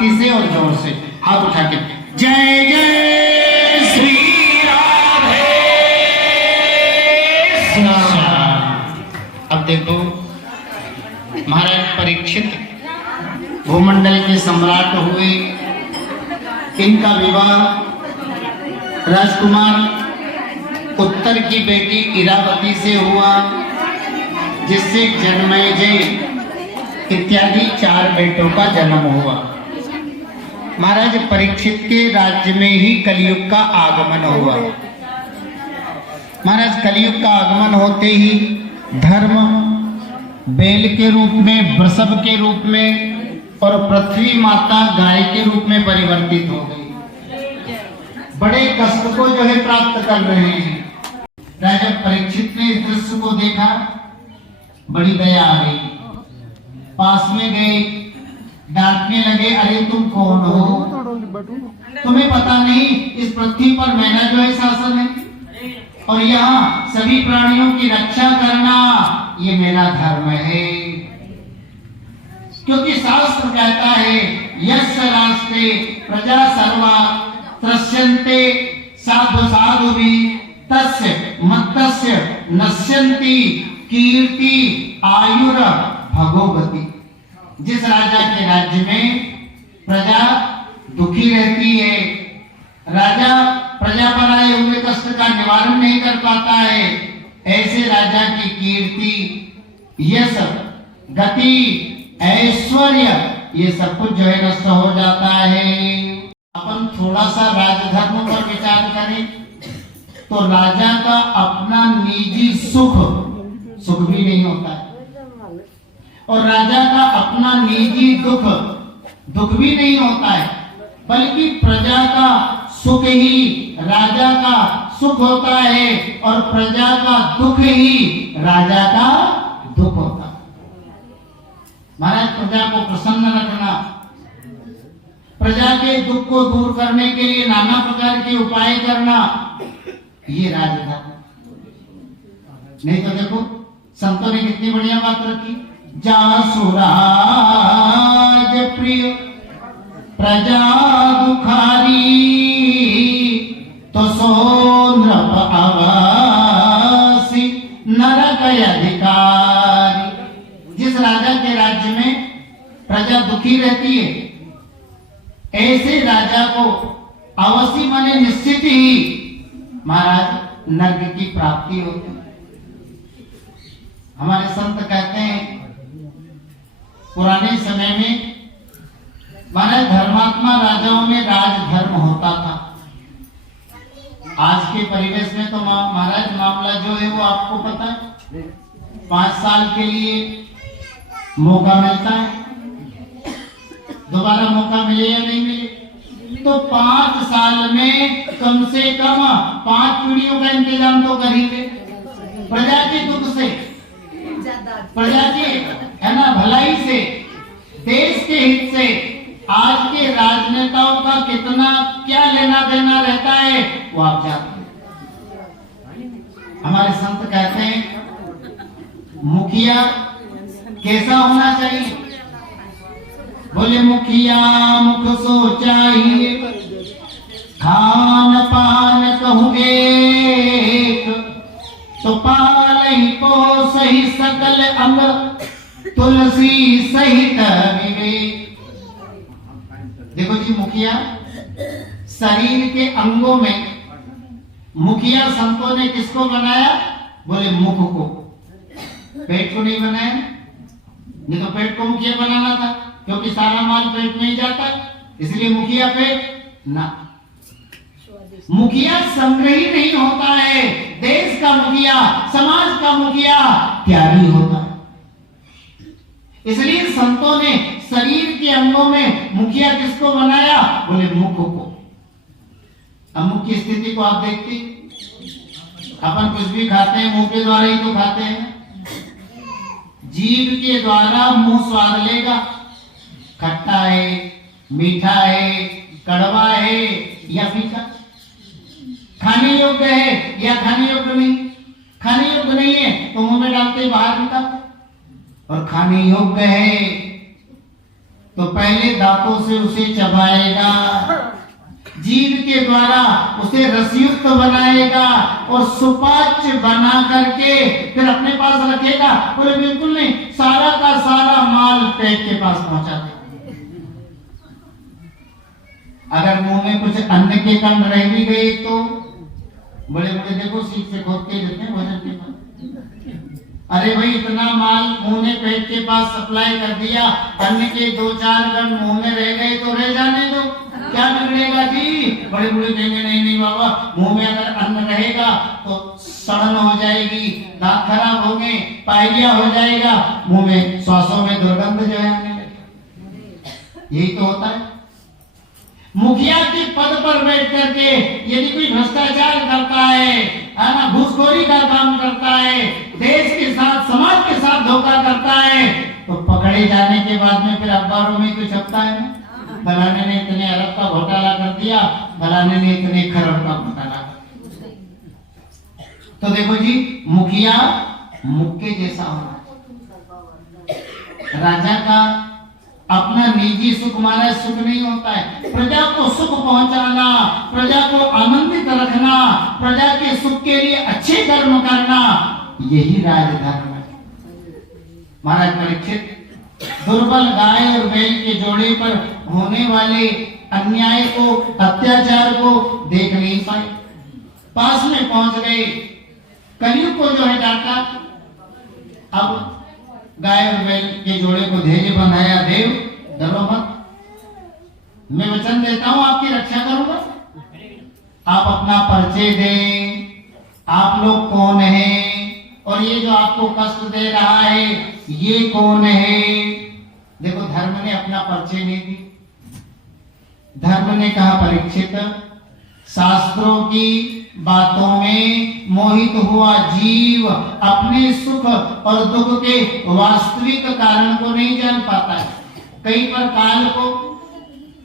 शांति से और जोर से हाथ उठा के जय जय श्री राधे श्याम। अब देखो महाराज परीक्षित भूमंडल के सम्राट हुए, इनका विवाह राजकुमार उत्तर की बेटी इरावती से हुआ, जिससे जन्मेजय इत्यादि 4 बेटों का जन्म हुआ। महाराज परीक्षित के राज्य में ही कलयुग का आगमन हुआ। महाराज कलयुग का आगमन होते ही धर्म बैल के रूप में, वृषभ के रूप में और पृथ्वी माता गाय के रूप में परिवर्तित हो गई। बड़े कष्ट को जो है प्राप्त कर रहे हैं। राजा परीक्षित ने इस दृश्य को देखा, बड़ी दया आ गई, पास में गए, डांटने लगे, अरे तुम कौन हो? तुम्हें पता नहीं इस पृथ्वी पर मेरा जो है शासन है और यहाँ सभी प्राणियों की रक्षा करना ये मेरा धर्म है। क्योंकि शास्त्र कहता है यस्य रास्ते प्रजा सर्वा त्रस्यन्ते साधु साधु भी तस्य मत्तस्य नश्यन्ति कीर्ति आयुर भगोगति। जिस राजा के राज्य में प्रजा दुखी रहती है, राजा प्रजा पर आए हुए कष्ट का निवारण नहीं कर पाता है, ऐसे राजा की कीर्ति, यश, गति, ऐश्वर्य ये सब कुछ जो है नष्ट हो जाता है। अपन थोड़ा सा राजधर्म पर विचार करें तो राजा का अपना निजी सुख भी नहीं होता है और राजा का अपना निजी दुख भी नहीं होता है, बल्कि प्रजा का सुख ही राजा का सुख होता है और प्रजा का दुख ही राजा का दुख होता है। महाराज प्रजा को प्रसन्न रखना, प्रजा के दुख को दूर करने के लिए नाना प्रकार के उपाय करना, ये राजधर्म। नहीं तो देखो संतों ने कितनी बढ़िया बात रखी, जासु राज प्रिय प्रजा दुखारी तो सो नृप आवासी नरक अधिकारी। जिस राजा के राज्य में प्रजा दुखी रहती है, ऐसे राजा को अवश्य माने निश्चित ही महाराज नरक की प्राप्ति होती है। हमारे संत कहते हैं पुराने समय में महाराज धर्मात्मा राजाओं में राजधर्म होता था। आज के परिवेश में तो महाराज मामला जो है वो आपको पता है, 5 साल के लिए मौका मिलता है, दोबारा मौका मिले या नहीं मिले, तो 5 साल में कम से कम 5 पीढ़ियों का इंतजाम तो करेंगे। प्रजा के दुख से, प्रजा के है ना भलाई से, देश के हित से आज के राजनेताओं का कितना क्या लेना देना रहता है वो आप जानते हैं। हमारे संत कहते हैं मुखिया कैसा होना चाहिए? बोले मुखिया मुख सो चाहिए, खान पान कहूँ एक, तो पालई को सही सकल अंग, तुलसी सहित विवेक। देखो जी मुखिया शरीर के अंगों में मुखिया संतों ने किसको बनाया? बोले मुख को, पेट को नहीं बनाया। नहीं तो पेट को मुखिया बनाना था, क्योंकि सारा माल पेट में ही जाता, इसलिए मुखिया पेट ना। मुखिया संग्रही नहीं होता है, देश का मुखिया, समाज का मुखिया त्यागी होता है। इसलिए संतों ने शरीर के अंगों में मुखिया किसको बनाया? बोले मुख को। अब मुख की स्थिति को आप देखते, अपन कुछ भी खाते हैं मुंह के द्वारा ही तो खाते हैं। जीभ के द्वारा मुंह स्वाद लेगा, खट्टा है, मीठा है, कड़वा है या फीका, खाने योग्य है या खाने योग्य नहीं। खाने योग्य नहीं है तो मुंह में डालते बाहर निकालते, और खाने योग्य है तो पहले दांतों से उसे चबाएगा, जीभ के द्वारा उसे रसयुक्त बनाएगा और सुपाच्य बना करके फिर अपने पास रखेगा। बोले बिल्कुल नहीं, सारा का सारा माल पेट के पास पहुंचा देगा। अगर मुंह में कुछ अन्न के कण रह भी गए तो बड़े बड़े देखो सीख से खोद के देते हैं भोजन के बाद। अरे भाई इतना माल मुंह ने पेट के पास सप्लाई कर दिया, अन्न के 2-4 कण मुंह में रह गए तो रह जाने दो, क्या बिगड़ेगा जी। बड़े बूढ़े कहेंगे नहीं नहीं बाबा, मुंह में अगर अन्न रहेगा तो सड़न हो जाएगी, दांत खराब होंगे, पायरिया हो जाएगा, मुंह में श्वासों में दुर्गंध जो है आने लगेगी। यही तो होता है। मुखिया के पद पर बैठ करके यदि कोई भ्रष्टाचार करता है ना, घूसखोरी का काम करता है, देश के साथ समाज के साथ धोखा करता है, तो पकड़े जाने के बाद में फिर अखबारों में तो छपता है ना, फलाने ने इतने अरब का घोटाला कर दिया, फलाने ने इतने खरब का घोटाला कर दिया। तो देखो जी, मुखिया मुक्के जैसा होना। राजा का अपना निजी सुख माना सुख नहीं होता है, प्रजा को सुख पहुंचाना, प्रजा को आनंदित रखना, प्रजा के सुख के लिए अच्छे कर्म करना, यही राजधर्म है। महाराज परीक्षित दुर्बल गाय और बैल के जोड़े पर होने वाले अन्याय को, अत्याचार को देख नहीं पाए, पास में पहुंच गए, कलयुग को जो है डांटा। अब गाय और बैल के जोड़े को धैर्य बनाया, देव डरो मत, मैं वचन देता हूं आपकी रक्षा करूंगा। आप अपना परिचय दें, आप लोग कौन हैं और ये जो आपको कष्ट दे रहा है ये कौन है। देखो धर्म ने अपना परिचय नहीं दी। धर्म ने कहा परीक्षित, शास्त्रों की बातों में मोहित हुआ जीव अपने सुख और दुख के वास्तविक कारण को नहीं जान पाता है। कहीं पर काल को,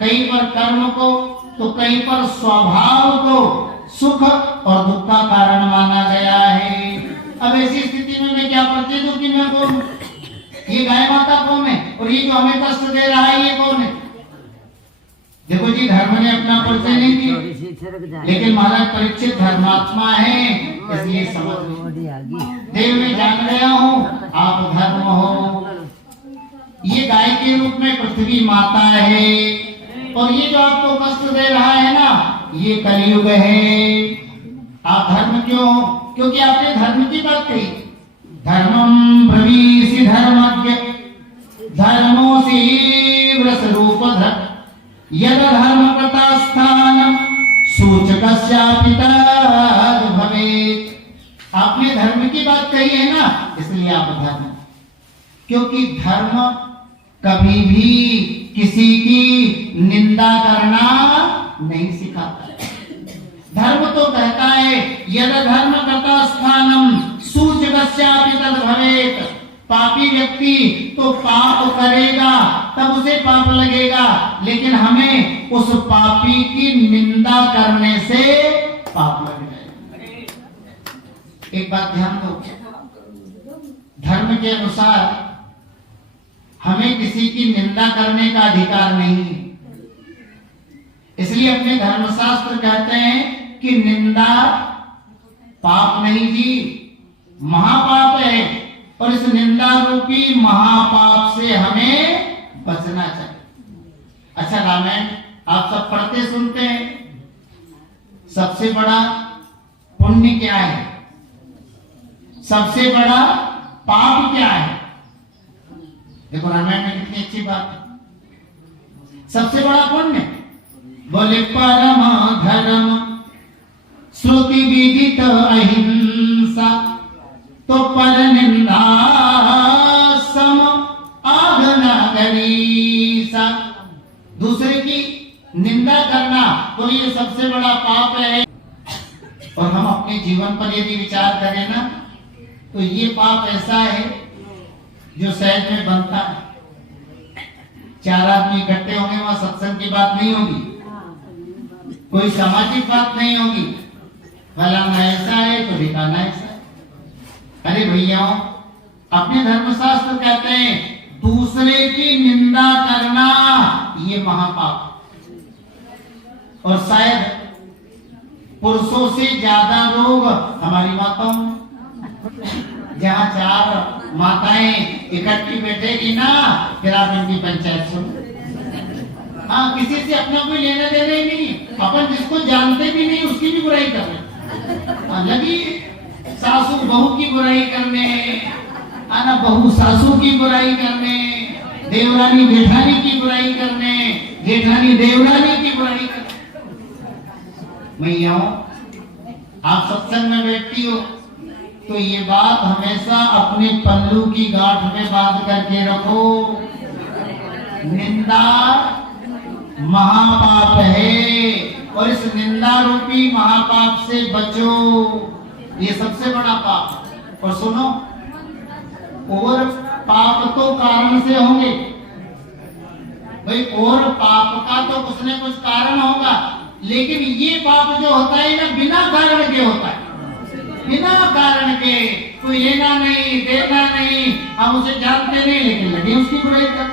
कहीं पर कर्म को, तो कहीं पर स्वभाव को सुख और दुख का कारण माना गया है। अब ऐसी स्थिति में मैं क्या परिचय दूं कि मैं कौन, ये गाय माता कौन है और ये जो हमें कष्ट दे रहा है ये कौन है। देखो जी, धर्म ने अपना परिचय नहीं दिया, लेकिन महाराज परीक्षित धर्मात्मा है, इसलिए समझ देव में जान गया हूँ आप धर्म हो। ये गाय के रूप में पृथ्वी माता है और ये जो आपको कष्ट दे रहा है ना, ये कलयुग है। आप धर्म क्यों? क्योंकि आपने धर्म की बात कही। धर्मम ब्रवीसि धर्मज्ञ धर्मोऽसि व्रसरूपधर यद धर्म प्रतास्थानम सूचकस्यापि तद् भवेत्। आपने धर्म की बात कही है ना, इसलिए आप धर्म, क्योंकि धर्म कभी भी किसी की निंदा करना नहीं सिखाता। धर्म तो कहता है यद धर्म प्रतास्थानम सूचकस्यापि तद् भवेत्। पापी व्यक्ति तो पाप करेगा तब उसे पाप लगेगा, लेकिन हमें उस पापी की निंदा करने से पाप लग जाएगा। एक बात ध्यान दो, धर्म के अनुसार हमें किसी की निंदा करने का अधिकार नहीं है। इसलिए अपने धर्मशास्त्र कहते हैं कि निंदा पाप नहीं जी, महापाप है, और इस निंदा रूपी महापाप से हमें बचना चाहिए। अच्छा, रामायण आप सब पढ़ते सुनते हैं, सबसे बड़ा पुण्य क्या है, सबसे बड़ा पाप क्या है। देखो रामायण में कितनी अच्छी बात है। सबसे बड़ा पुण्य बोले परम धर्म श्रुति विदित अहिंसा, तो पर निंदा सम आघना गरीसा। दूसरे की निंदा करना तो ये सबसे बड़ा पाप है। और हम अपने जीवन पर यदि विचार करें ना, तो ये पाप ऐसा है जो सहज में बनता है। 4 आदमी इकट्ठे होंगे, वहां सत्संग की बात नहीं होगी, कोई सामाजिक बात नहीं होगी, फलाना ऐसा है तो ढिकाना ऐसा है। अरे भैया, अपने धर्मशास्त्र कहते हैं दूसरे की निंदा करना ये महापाप। और शायद पुरुषों से ज्यादा लोग हमारी माताओं में। जहाँ 4 माताएं इकट्ठी बैठेगी ना, फिर आप इनकी पंचायत सुनो। हाँ, किसी से अपना कोई लेना देना ही नहीं, अपन जिसको जानते भी नहीं उसकी भी बुराई कर रहे। लगी सासू बहू की बुराई करने, आना बहू सासू की बुराई करने, देवरानी जेठानी की बुराई करने, जेठानी देवरानी की बुराई करने। मैयाओं, आप सत्संग में बैठती हो तो ये बात हमेशा अपने पल्लू की गांठ में बांध करके रखो, निंदा महापाप है और इस निंदा रूपी महापाप से बचो, ये सबसे बड़ा पाप। और सुनो, और पाप तो कारण से होंगे भाई, और पाप का तो कुछ न कुछ कारण होगा, लेकिन ये पाप जो होता है ना बिना कारण के होता है। बिना कारण के कोई लेना नहीं देना नहीं, हम उसे जानते नहीं लेकिन लगे उसकी बुराई कर।